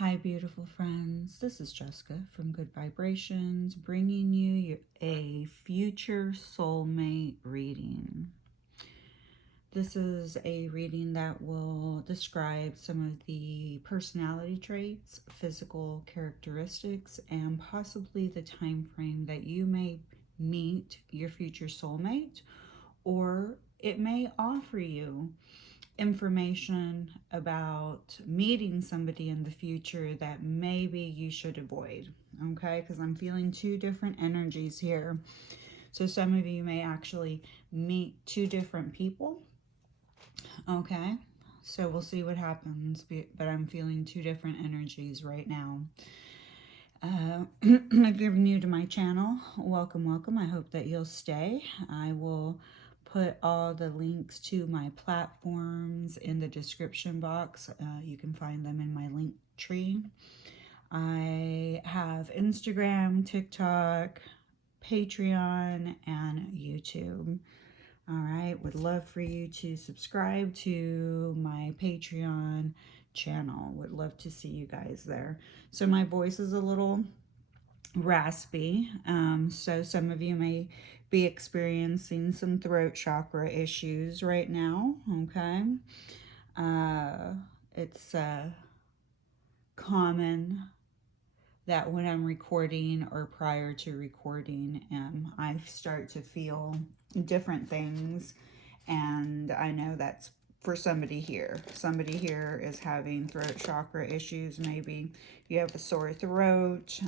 Hi, beautiful friends. This is Jessica from Good Vibrations, bringing you a future soulmate reading. This is a reading that will describe some of the personality traits, physical characteristics, and possibly the time frame that you may meet your future soulmate, or it may offer you information about meeting somebody in the future that maybe you should avoid. Okay, because I'm feeling two different energies here. So some of you may actually meet two different people. Okay, so we'll see what happens, but I'm feeling two different energies right now. If you're new to my channel, welcome. I hope that you'll stay. I will put all the links to my platforms in the description box. You can find them in my link tree. I have Instagram, TikTok, Patreon, and YouTube. All right, would love for you to subscribe to my Patreon channel. Would love to see you guys there. So my voice is a little raspy, so some of you may be experiencing some throat chakra issues right now. Okay, it's common that when I'm recording or prior to recording, I start to feel different things, and I know that's for somebody here. Somebody here is having throat chakra issues. Maybe you have a sore throat.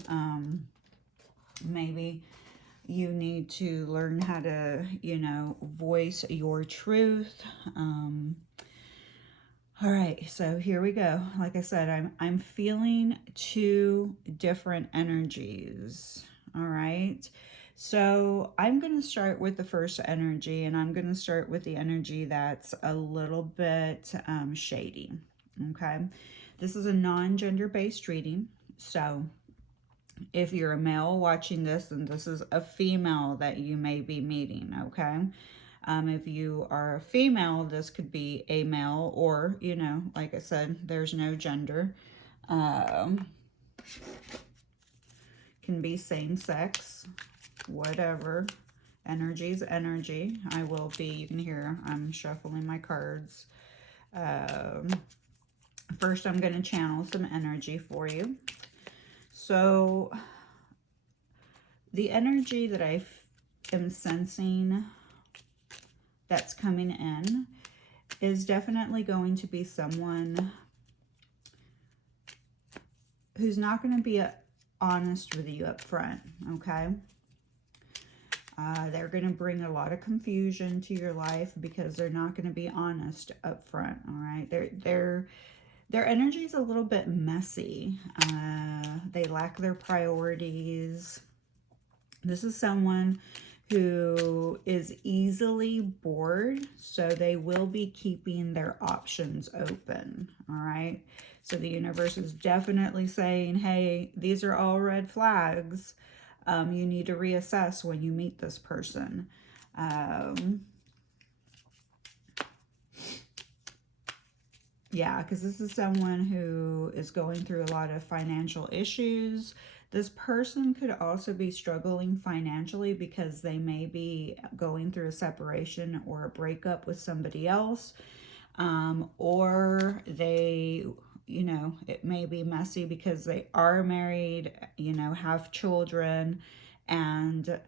Maybe you need to learn how to, voice your truth. All right, so here we go. Like I said, I'm feeling two different energies. All right. So I'm going to start with the first energy, and I'm going to start with the energy that's a little bit shady. Okay. This is a non-gender based reading. So if you're a male watching this, then this is a female that you may be meeting. Okay. If you are a female, this could be a male, or, like I said, there's no gender. Can be same sex, whatever. Energy is energy. I will be, you can hear I'm shuffling my cards. First, I'm going to channel some energy for you. So the energy that I am sensing that's coming in is definitely going to be someone who's not going to be honest with you up front. Okay. They're going to bring a lot of confusion to your life because they're not going to be honest up front. All right. Their energy is a little bit messy. They lack their priorities. This is someone who is easily bored, so they will be keeping their options open. All right. So the universe is definitely saying, hey, these are all red flags. You need to reassess when you meet this person. Yeah, because this is someone who is going through a lot of financial issues. This person could also be struggling financially because they may be going through a separation or a breakup with somebody else. Or they, it may be messy because they are married, have children, and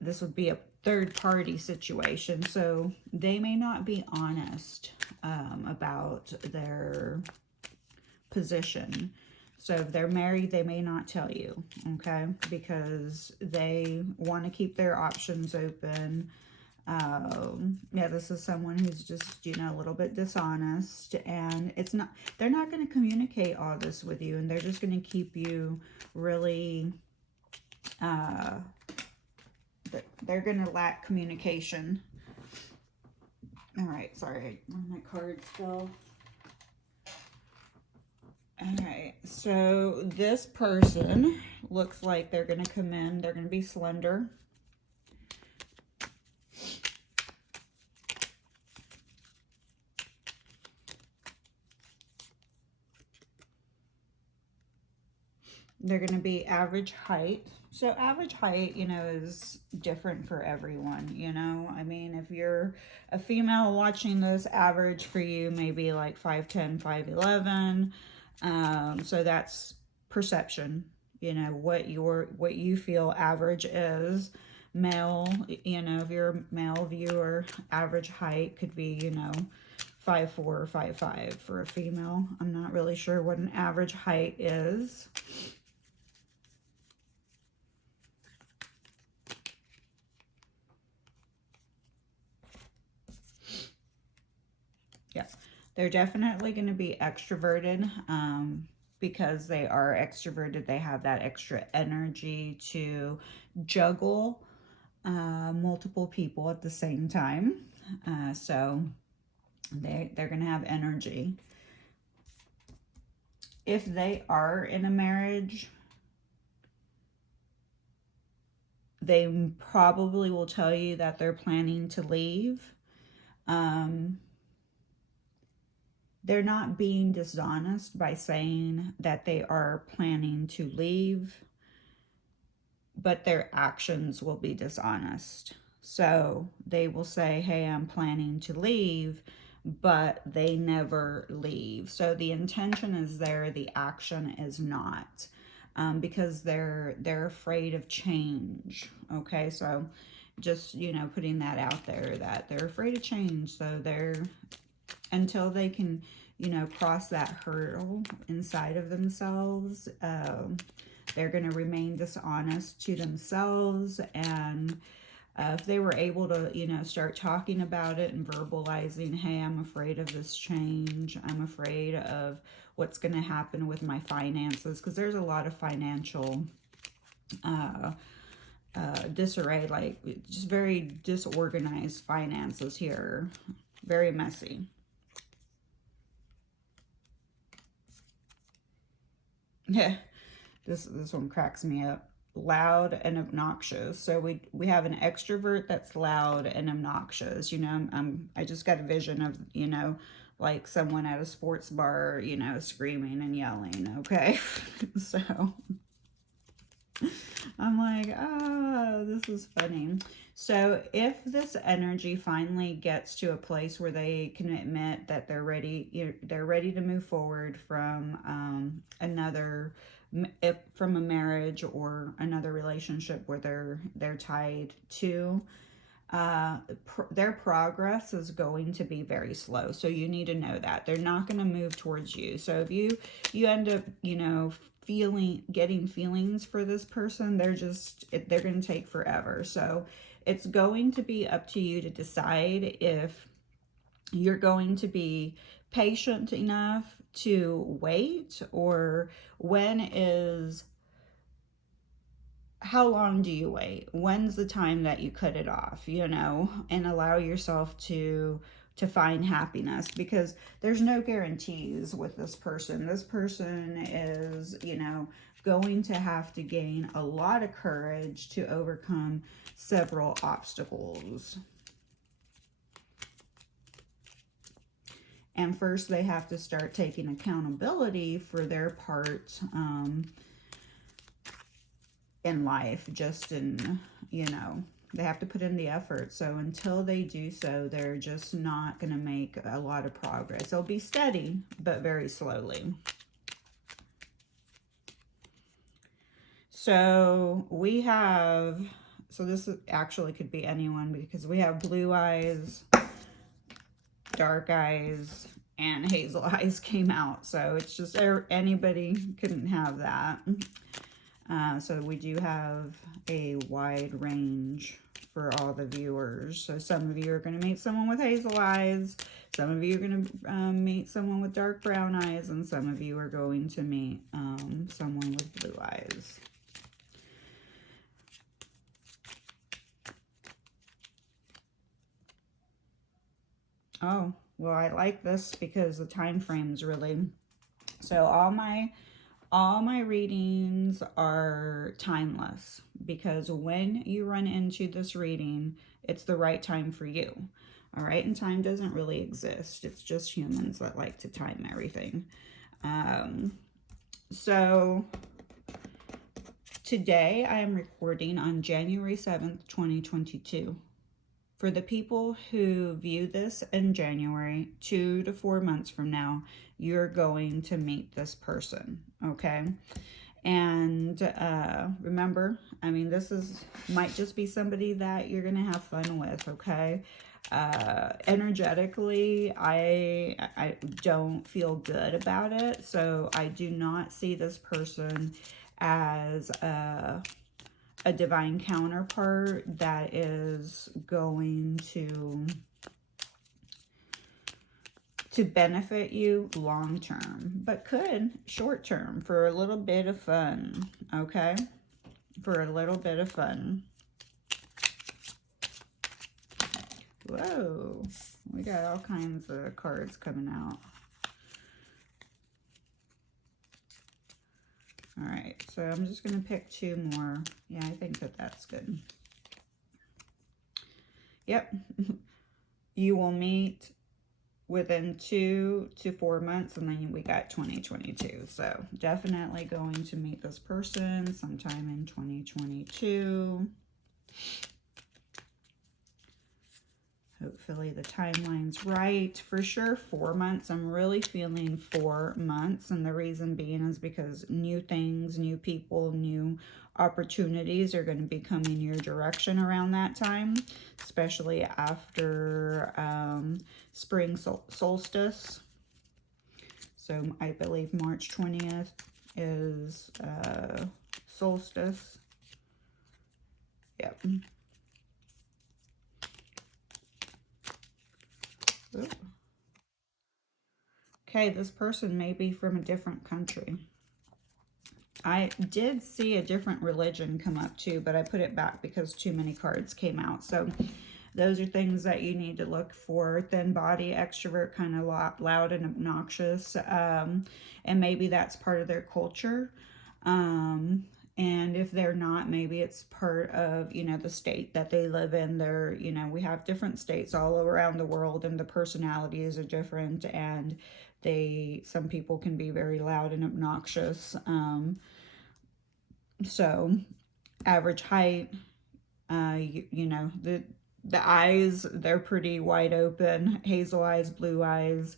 this would be a third party situation. So they may not be honest about their position. So if they're married, they may not tell you, okay? Because they want to keep their options open. Yeah, this is someone who's just, a little bit dishonest, and they're not going to communicate all this with you, and they're just going to keep you really, they're going to lack communication. All right, sorry, my cards fell. All right, so this person looks like they're going to come in. They're going to be slender. They're going to be average height. So average height, you know, is different for everyone, you know. I mean, if you're a female watching this, average for you may be like 5'10", 5'11". So that's perception, you know, what you feel average is. Male, you know, if you're a male viewer, average height could be, you know, 5'4" or 5'5" for a female. I'm not really sure what an average height is. Yes, they're definitely going to be extroverted because they are extroverted. They have that extra energy to juggle multiple people at the same time. So they're going to have energy. If they are in a marriage, they probably will tell you that they're planning to leave. They're not being dishonest by saying that they are planning to leave, but their actions will be dishonest. So they will say, hey, I'm planning to leave, but they never leave. So the intention is there, the action is not, because they're afraid of change. Okay, so just, you know, putting that out there that they're afraid of change. So they're, until they can, you know, cross that hurdle inside of themselves, they're going to remain dishonest to themselves. And if they were able to, you know, start talking about it and verbalizing, hey, I'm afraid of this change. I'm afraid of what's going to happen with my finances. Because there's a lot of financial disarray, like just very disorganized finances here. Very messy. Yeah, this one cracks me up. Loud and obnoxious. So we have an extrovert that's loud and obnoxious. You know, I just got a vision of, you know, like someone at a sports bar, you know, screaming and yelling. Okay, so I'm like, this is funny. So if this energy finally gets to a place where they can admit that they're ready, they're ready to move forward from from a marriage or another relationship where they're tied to, their progress is going to be very slow. So you need to know that they're not going to move towards you. So if you end up, you know, getting feelings for this person, they're going to take forever. So it's going to be up to you to decide if you're going to be patient enough to wait, or how long do you wait? When's the time that you cut it off, you know, and allow yourself to find happiness? Because there's no guarantees with this person. This person is, you know, going to have to gain a lot of courage to overcome several obstacles. And first they have to start taking accountability for their part in life, just in, you know, they have to put in the effort. So until they do so, they're just not going to make a lot of progress. They'll be steady, but very slowly. So we have, so this actually could be anyone, because we have blue eyes, dark eyes, and hazel eyes came out. So it's just anybody couldn't have that. So we do have a wide range for all the viewers. So some of you are going to meet someone with hazel eyes. Some of you are going to meet someone with dark brown eyes. And some of you are going to meet someone with blue eyes. Oh, well, I like this because the time frame's really... So all my readings are timeless, because when you run into this reading, it's the right time for you. All right, and time doesn't really exist. It's just humans that like to time everything. So Today I am recording on January 7th, 2022. For the people who view this in January, 2 to 4 months from now, you're going to meet this person, okay? And remember, I mean, might just be somebody that you're going to have fun with, okay? Energetically, I don't feel good about it, so I do not see this person as a divine counterpart that is going to benefit you long term, but could short term for a little bit of fun, okay? For a little bit of fun. Whoa, we got all kinds of cards coming out. All right, so I'm just going to pick 2 more. Yeah, I think that's good. Yep. You will meet within 2 to 4 months, and then we got 2022. So definitely going to meet this person sometime in 2022. Hopefully the timeline's right. For sure, 4 months. I'm really feeling 4 months. And the reason being is because new things, new people, new opportunities are going to be coming your direction around that time. Especially after spring solstice. So I believe March 20th is solstice. Yep. Ooh. Okay, this person may be from a different country. I did see a different religion come up too, but I put it back because too many cards came out. So those are things that you need to look for. Thin body, extrovert, kind of loud and obnoxious. And maybe that's part of their culture. And if they're not, maybe it's part of, you know, the state that they live in. They're, you know, we have different states all around the world, and the personalities are different, and some people can be very loud and obnoxious. So average height, you know, the eyes, they're pretty wide open, hazel eyes, blue eyes,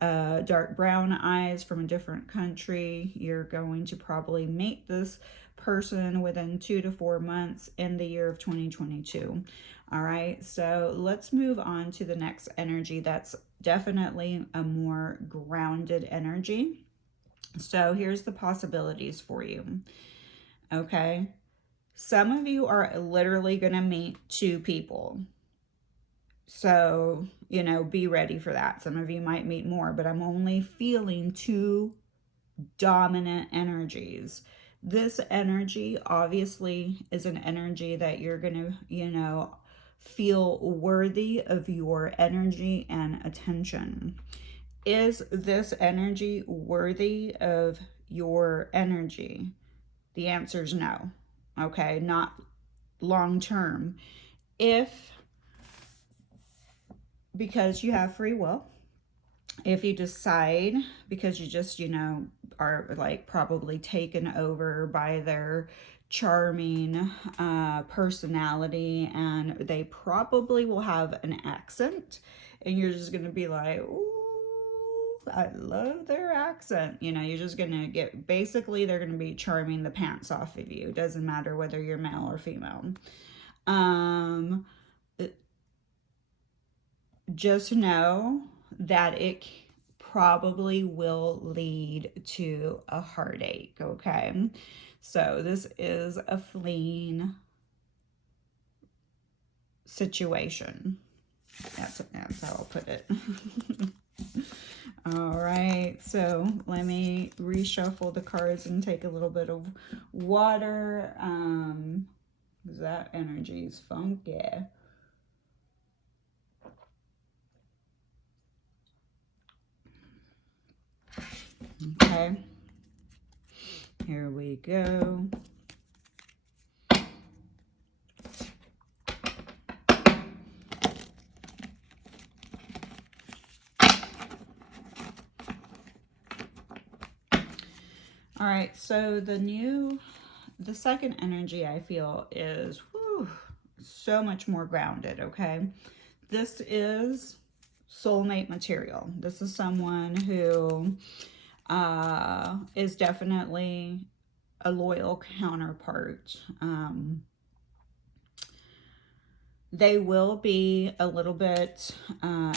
dark brown eyes, from a different country. You're going to probably meet this person within 2 to 4 months in the year of 2022. All right, so let's move on to the next energy. That's definitely a more grounded energy. So here's the possibilities for you. Okay, some of you are literally going to meet 2 people. So, you know, be ready for that. Some of you might meet more, but I'm only feeling 2 dominant energies. This energy obviously is an energy that you're going to, you know, feel worthy of your energy and attention. Is this energy worthy of your energy? The answer is no. Okay, not long term. Because you have free will, if you decide, because you just, you know, are like probably taken over by their charming personality, and they probably will have an accent, and you're just going to be like, ooh, I love their accent. You know, you're just going to get, basically, they're going to be charming the pants off of you. It doesn't matter whether you're male or female. Just know that it probably will lead to a heartache, okay? So this is a fleeing situation. That's how I'll put it. All right, so let me reshuffle the cards and take a little bit of water. That energy is funky. Okay, here we go. All right, so the new The second energy I feel is so much more grounded, okay? This is soulmate material. This is someone who is definitely a loyal counterpart. They will be a little bit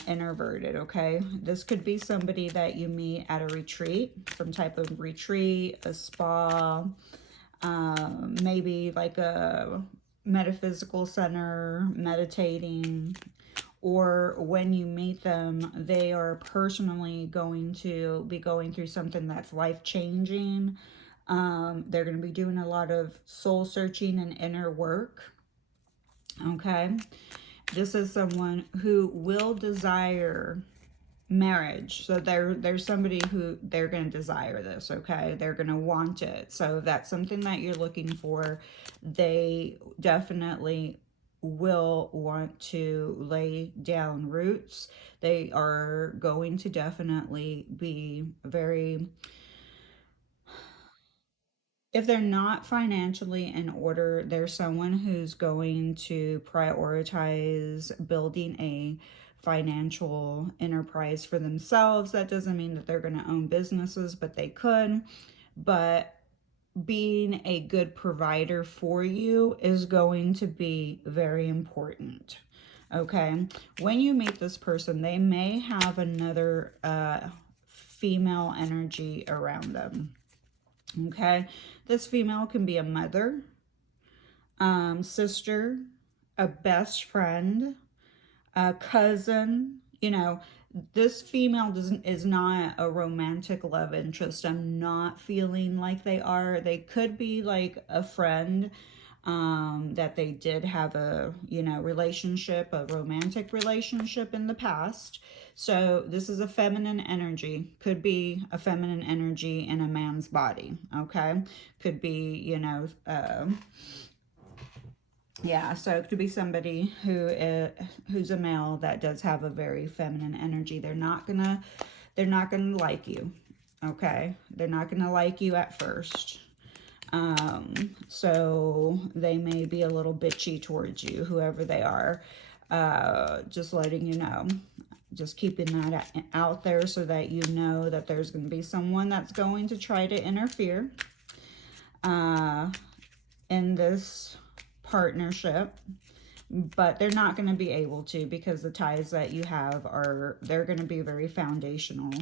introverted, okay? This could be somebody that you meet at a retreat, some type of retreat, a spa, maybe like a metaphysical center, meditating, or when you meet them, they are personally going to be going through something that's life-changing. They're going to be doing a lot of soul searching and inner work. Okay, this is someone who will desire marriage. So there's somebody who they're going to desire this. Okay, they're going to want it. So if that's something that you're looking for, they definitely will want to lay down roots. They are going to definitely be very, if they're not financially in order, there's someone who's going to prioritize building a financial enterprise for themselves. That doesn't mean that they're going to own businesses, but they could. But being a good provider for you is going to be very important. Okay. When you meet this person, they may have another female energy around them. Okay, this female can be a mother, sister, a best friend, a cousin. You know, this female is not a romantic love interest. I'm not feeling like they are. They could be like a friend, that they did have a, relationship, a romantic relationship in the past. So this is a feminine energy. Could be a feminine energy in a man's body. Okay, could be, yeah, so it could be somebody who's a male that does have a very feminine energy. They're not gonna like you. Okay, they're not gonna like you at first. So they may be a little bitchy towards you, whoever they are. Just letting you know, just keeping that out there so that you know that there's going to be someone that's going to try to interfere in this partnership, but they're not going to be able to, because the ties that you have they're going to be very foundational.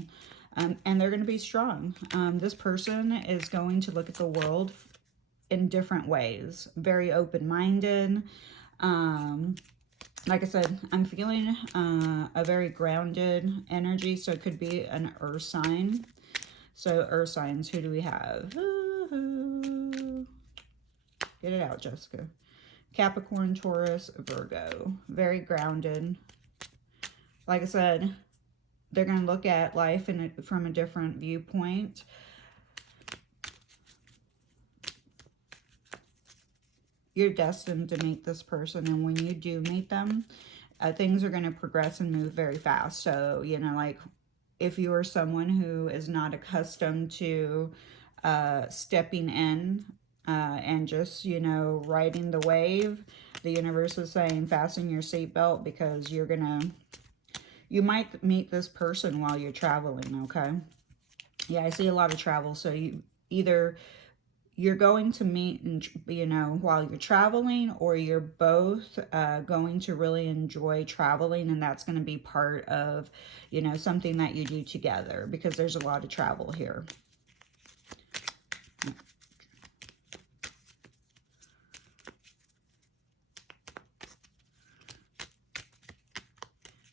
And they're going to be strong. This person is going to look at the world in different ways. Very open-minded. Like I said, I'm feeling a very grounded energy. So it could be an earth sign. So earth signs, who do we have? Get it out, Jessica. Capricorn, Taurus, Virgo. Very grounded. Like I said, they're going to look at life from a different viewpoint. You're destined to meet this person, and when you do meet them, things are going to progress and move very fast. So, like if you are someone who is not accustomed to stepping in and just, riding the wave, the universe is saying fasten your seatbelt, because you might meet this person while you're traveling, okay? Yeah, I see a lot of travel. So you're going to meet, while you're traveling, or you're both going to really enjoy traveling, and that's going to be part of, something that you do together, because there's a lot of travel here.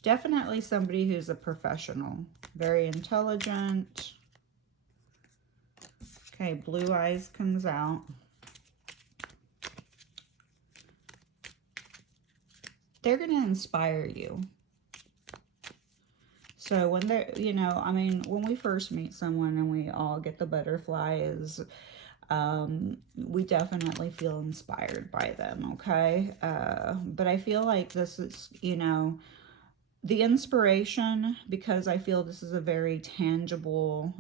Definitely somebody who's a professional, very intelligent. Okay, blue eyes comes out. They're going to inspire you. So when they're, when we first meet someone and we all get the butterflies, we definitely feel inspired by them, okay? But I feel like this is, the inspiration, because I feel this is a very tangible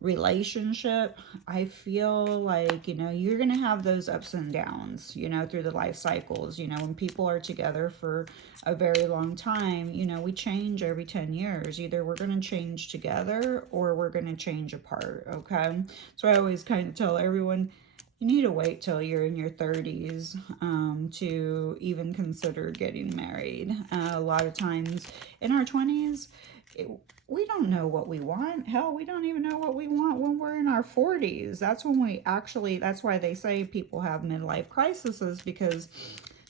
relationship, I feel like, you know, you're going to have those ups and downs, you know, through the life cycles. You know, when people are together for a very long time, you know, we change every 10 years. Either we're going to change together or we're going to change apart, okay? So I always kind of tell everyone, you need to wait till you're in your 30s to even consider getting married. A lot of times in our 20s, we don't know what we want. Hell, we don't even know what we want when we're in our 40s. That's when we actually, that's why they say people have midlife crises, because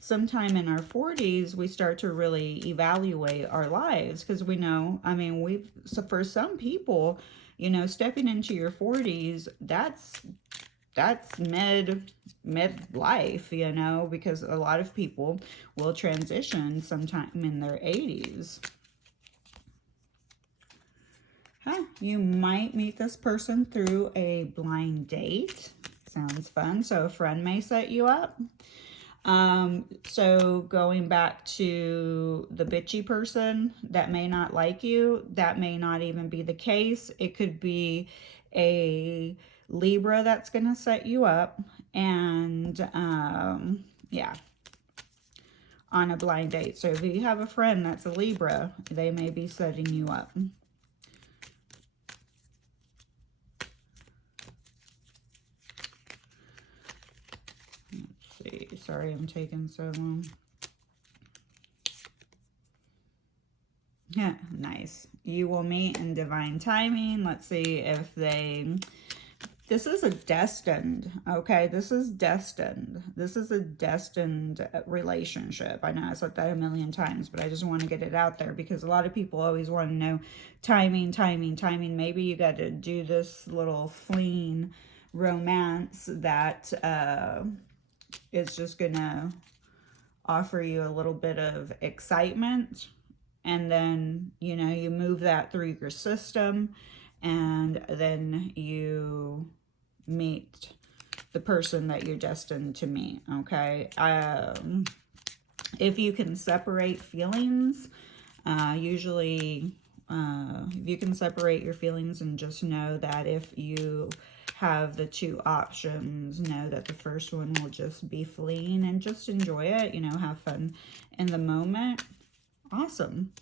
sometime in our 40s, we start to really evaluate our lives, because we know, I mean, so for some people, you know, stepping into your 40s, that's midlife, you know, because a lot of people will transition sometime in their 80s. You might meet this person through a blind date. Sounds fun. So a friend may set you up. So going back to the bitchy person that may not like you, that may not even be the case. It could be a Libra that's going to set you up. And yeah, on a blind date. So if you have a friend that's a Libra, they may be setting you up. Sorry, I'm taking so long. Yeah, nice. You will meet in divine timing. Let's see if they... This is a destined, okay? This is destined. This is a destined relationship. I know I said that a million times, but I just want to get it out there because a lot of people always want to know timing, timing, timing. Maybe you got to do this little fleeing romance that... it's just gonna offer you a little bit of excitement, and then, you know, you move that through your system, and then you meet the person that you're destined to meet, okay? If you can separate feelings, usually if you can separate your feelings and just know that if you have the two options, know that the first one will just be fleeing and just enjoy it, you know, have fun in the moment. Awesome.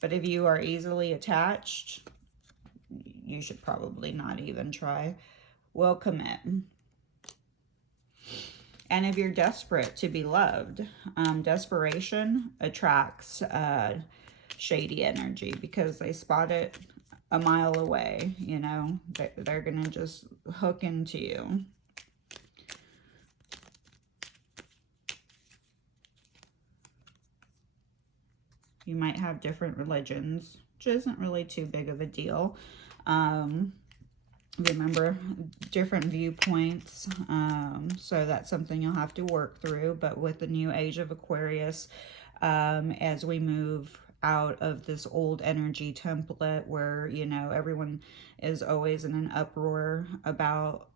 But if you are easily attached, you should probably not even try. Will commit. And if you're desperate to be loved, desperation attracts shady energy because they spot it a mile away, you know, they're gonna just hook into you. You might have different religions, which isn't really too big of a deal. Remember, different viewpoints, so that's something you'll have to work through. But with the new age of Aquarius, as we move out of this old energy template where, you know, everyone is always in an uproar about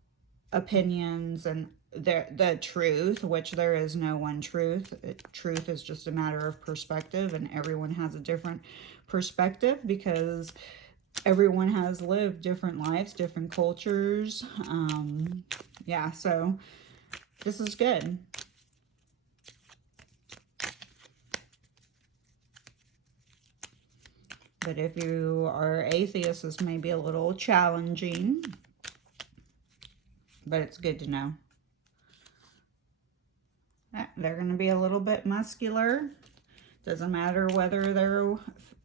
opinions and the truth, which there is no one truth. Truth is just a matter of perspective, and everyone has a different perspective because everyone has lived different lives, different cultures. Yeah, so this is good. But if you are atheist, this may be a little challenging, but it's good to know. They're going to be a little bit muscular. Doesn't matter whether they're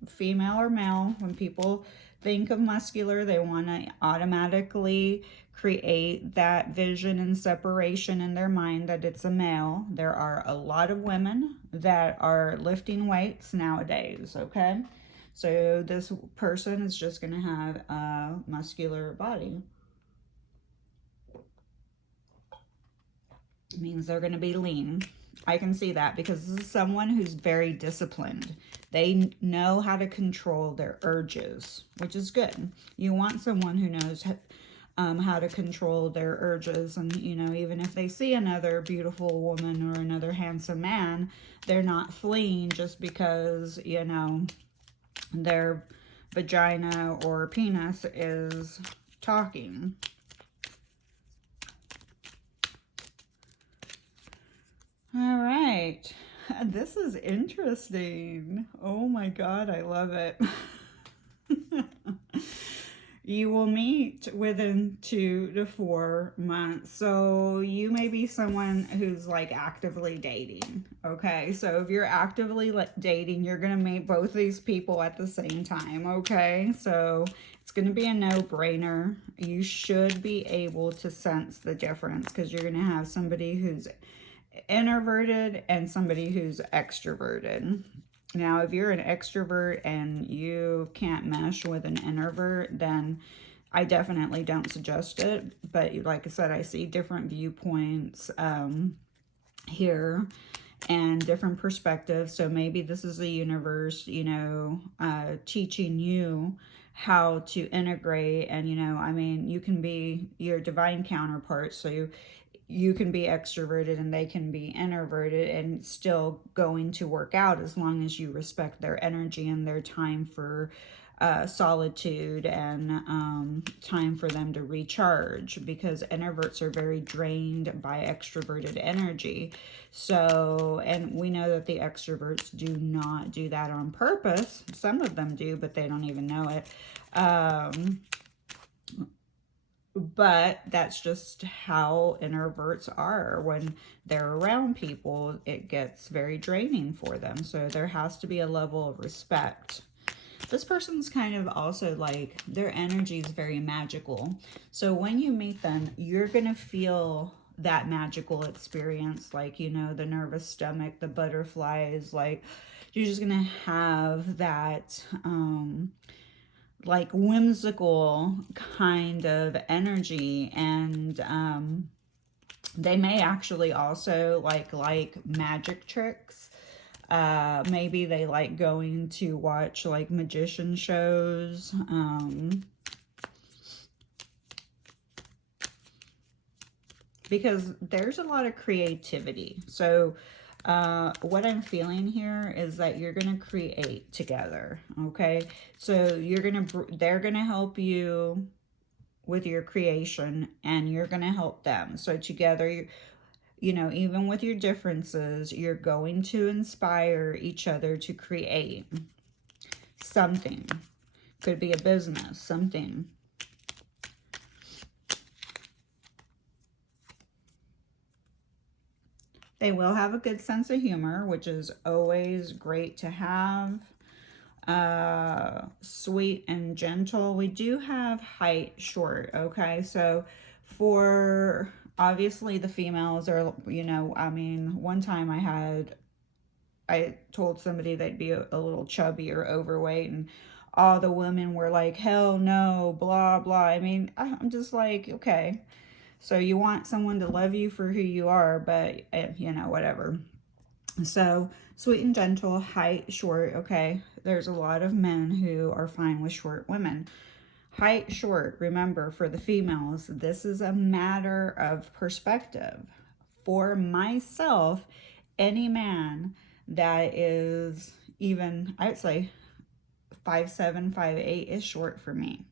female or male. When people think of muscular, they want to automatically create that vision and separation in their mind that it's a male. There are a lot of women that are lifting weights nowadays, okay? So this person is just going to have a muscular body. It means they're going to be lean. I can see that because this is someone who's very disciplined. They know how to control their urges, which is good. You want someone who knows how to control their urges. And, you know, even if they see another beautiful woman or another handsome man, they're not fleeing just because, you know, they're vagina or penis is talking. All right. This is interesting. Oh my God, I love it. You will meet within 2 to 4 months. So you may be someone who's like actively dating. Okay. So if you're actively dating, you're going to meet both these people at the same time. Okay. So it's going to be a no-brainer. You should be able to sense the difference because you're going to have somebody who's introverted and somebody who's extroverted. Now, if you're an extrovert and you can't mesh with an introvert, then I definitely don't suggest it. But like I said, I see different viewpoints here and different perspectives. So maybe this is the universe, you know, teaching you how to integrate. And, you know, I mean, you can be your divine counterpart. So you can be extroverted and they can be introverted and still going to work out as long as you respect their energy and their time for solitude and time for them to recharge, because introverts are very drained by extroverted energy. So, and we know that the extroverts do not do that on purpose. Some of them do, but they don't even know it. But that's just how introverts are. When they're around people, it gets very draining for them. So there has to be a level of respect. This person's kind of also like, their energy is very magical. So when you meet them, you're going to feel that magical experience. Like, you know, the nervous stomach, the butterflies, like you're just going to have that, like whimsical kind of energy. And they may actually also like magic tricks. Maybe they like going to watch like magician shows. Because there's a lot of creativity. So what I'm feeling here is that you're going to create together. Okay. So they're going to help you with your creation and you're going to help them. So together, you know, even with your differences, you're going to inspire each other to create something. Could be a business, something. They will have a good sense of humor, which is always great to have. Sweet and gentle. We do have height, short. Okay, so for obviously the females are, you know, I mean, one time I told somebody they'd be a little chubby or overweight, and all the women were like, hell no, blah blah. I mean, I'm just like, okay. So you want someone to love you for who you are, but, you know, whatever. So sweet and gentle, height, short. Okay, there's a lot of men who are fine with short women. Height, short, remember, for the females, this is a matter of perspective. For myself, any man that is even, I'd say 5'7", 5'8" is short for me.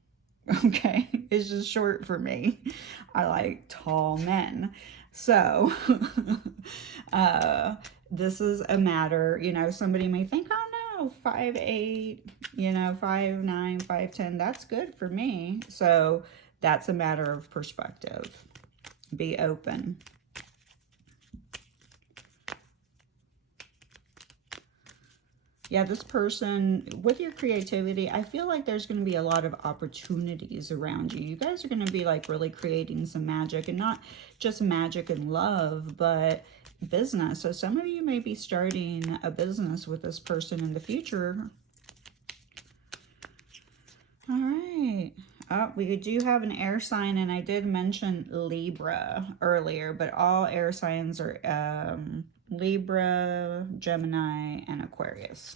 Okay, it's just short for me. I like tall men. So this is a matter, you know, somebody may think, oh no, 5'8", you know, 5'9", 5'10", that's good for me. So that's a matter of perspective. Be open. Yeah, this person, with your creativity, I feel like there's going to be a lot of opportunities around you. You guys are going to be like really creating some magic, and not just magic and love, but business. So some of you may be starting a business with this person in the future. All right. Oh, we do have an air sign, and I did mention Libra earlier, but all air signs are Libra, Gemini, and Aquarius.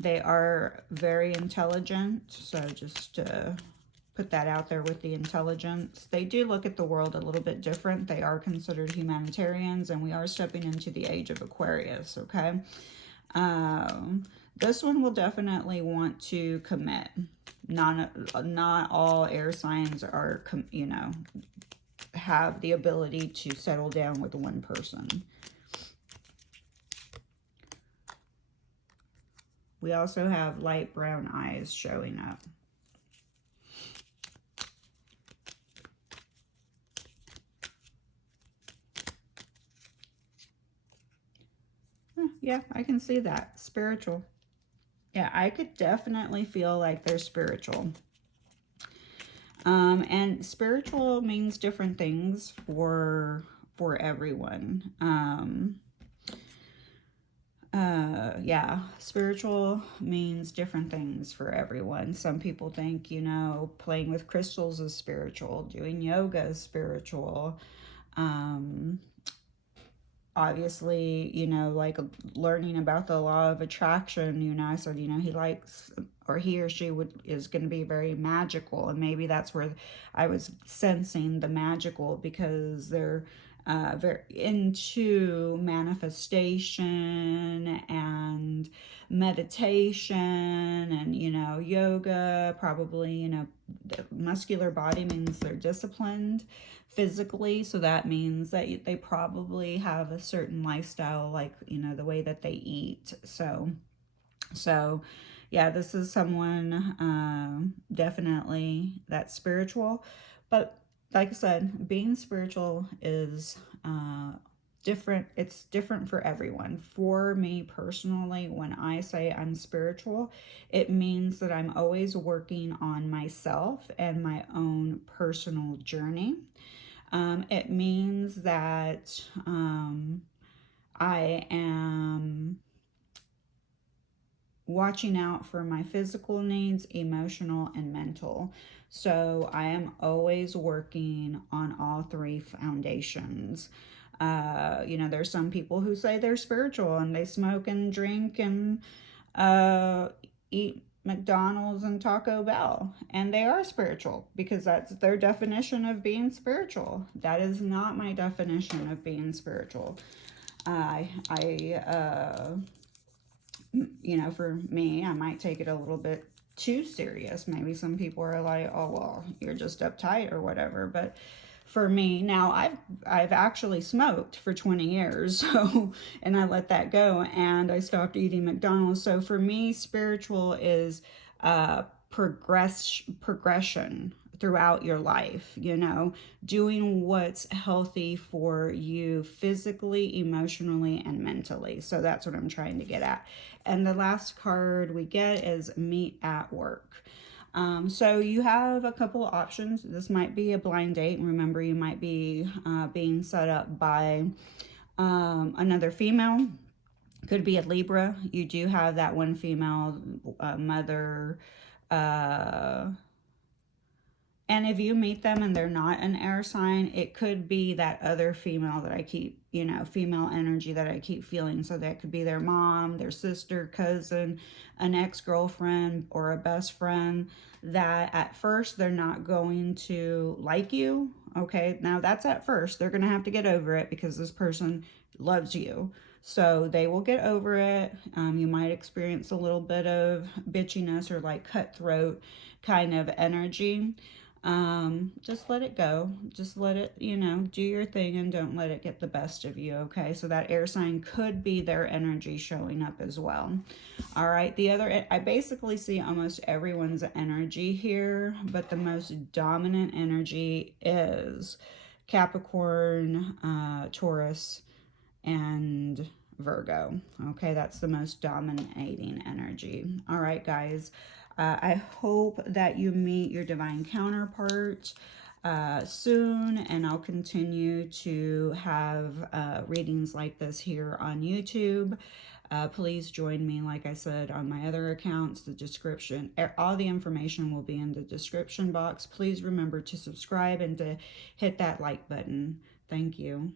They are very intelligent, so just put that out there with the intelligence. They do look at the world a little bit different. They are considered humanitarians, and we are stepping into the age of Aquarius, okay? This one will definitely want to commit. Not all air signs are, you know, have the ability to settle down with one person. We also have light brown eyes showing up. Yeah, I can see that. Spiritual. Yeah, I could definitely feel like they're spiritual. And spiritual means different things for everyone. Yeah, spiritual means different things for everyone. Some people think, you know, playing with crystals is spiritual, doing yoga is spiritual. Obviously, you know, like learning about the law of attraction, you know, I said, you know, he likes, or he or she is going to be very magical. And maybe that's where I was sensing the magical, because they're very into manifestation and meditation and, you know, yoga. Probably, you know, the muscular body means they're disciplined physically, so that means that they probably have a certain lifestyle, like, you know, the way that they eat. So yeah, this is someone definitely that's spiritual. But like I said, being spiritual is different. It's different for everyone. For me personally, when I say I'm spiritual, it means that I'm always working on myself and my own personal journey. It means that I am watching out for my physical needs, emotional, and mental. So I am always working on all three foundations. You know, there's some people who say they're spiritual and they smoke and drink and eat McDonald's and Taco Bell, and they are spiritual because that's their definition of being spiritual. That is not my definition of being spiritual. You know, for me, I might take it a little bit too serious. Maybe some people are like, oh, well, you're just uptight or whatever. But for me, now I've actually smoked for 20 years, so, and I let that go, and I stopped eating McDonald's. So for me, spiritual is progression throughout your life, you know, doing what's healthy for you physically, emotionally, and mentally. So that's what I'm trying to get at. And the last card we get is meet at work. So you have a couple of options. This might be a blind date. Remember, you might be being set up by another female. Could be a Libra. You do have that one female mother. And if you meet them and they're not an air sign, it could be that other female that I keep, you know, female energy that I keep feeling. So that could be their mom, their sister, cousin, an ex-girlfriend, or a best friend that at first they're not going to like you. Okay, now that's at first. They're going to have to get over it because this person loves you. So they will get over it. You might experience a little bit of bitchiness or like cutthroat kind of energy. Just let it go. Just let it, you know, do your thing and don't let it get the best of you. Okay, so that air sign could be their energy showing up as well. All right, the other, I basically see almost everyone's energy here, but the most dominant energy is Capricorn, Taurus, and Virgo. Okay, that's the most dominating energy. All right, guys. I hope that you meet your divine counterpart soon, and I'll continue to have readings like this here on YouTube. Please join me, like I said, on my other accounts. The description, all the information will be in the description box. Please remember to subscribe and to hit that like button. Thank you.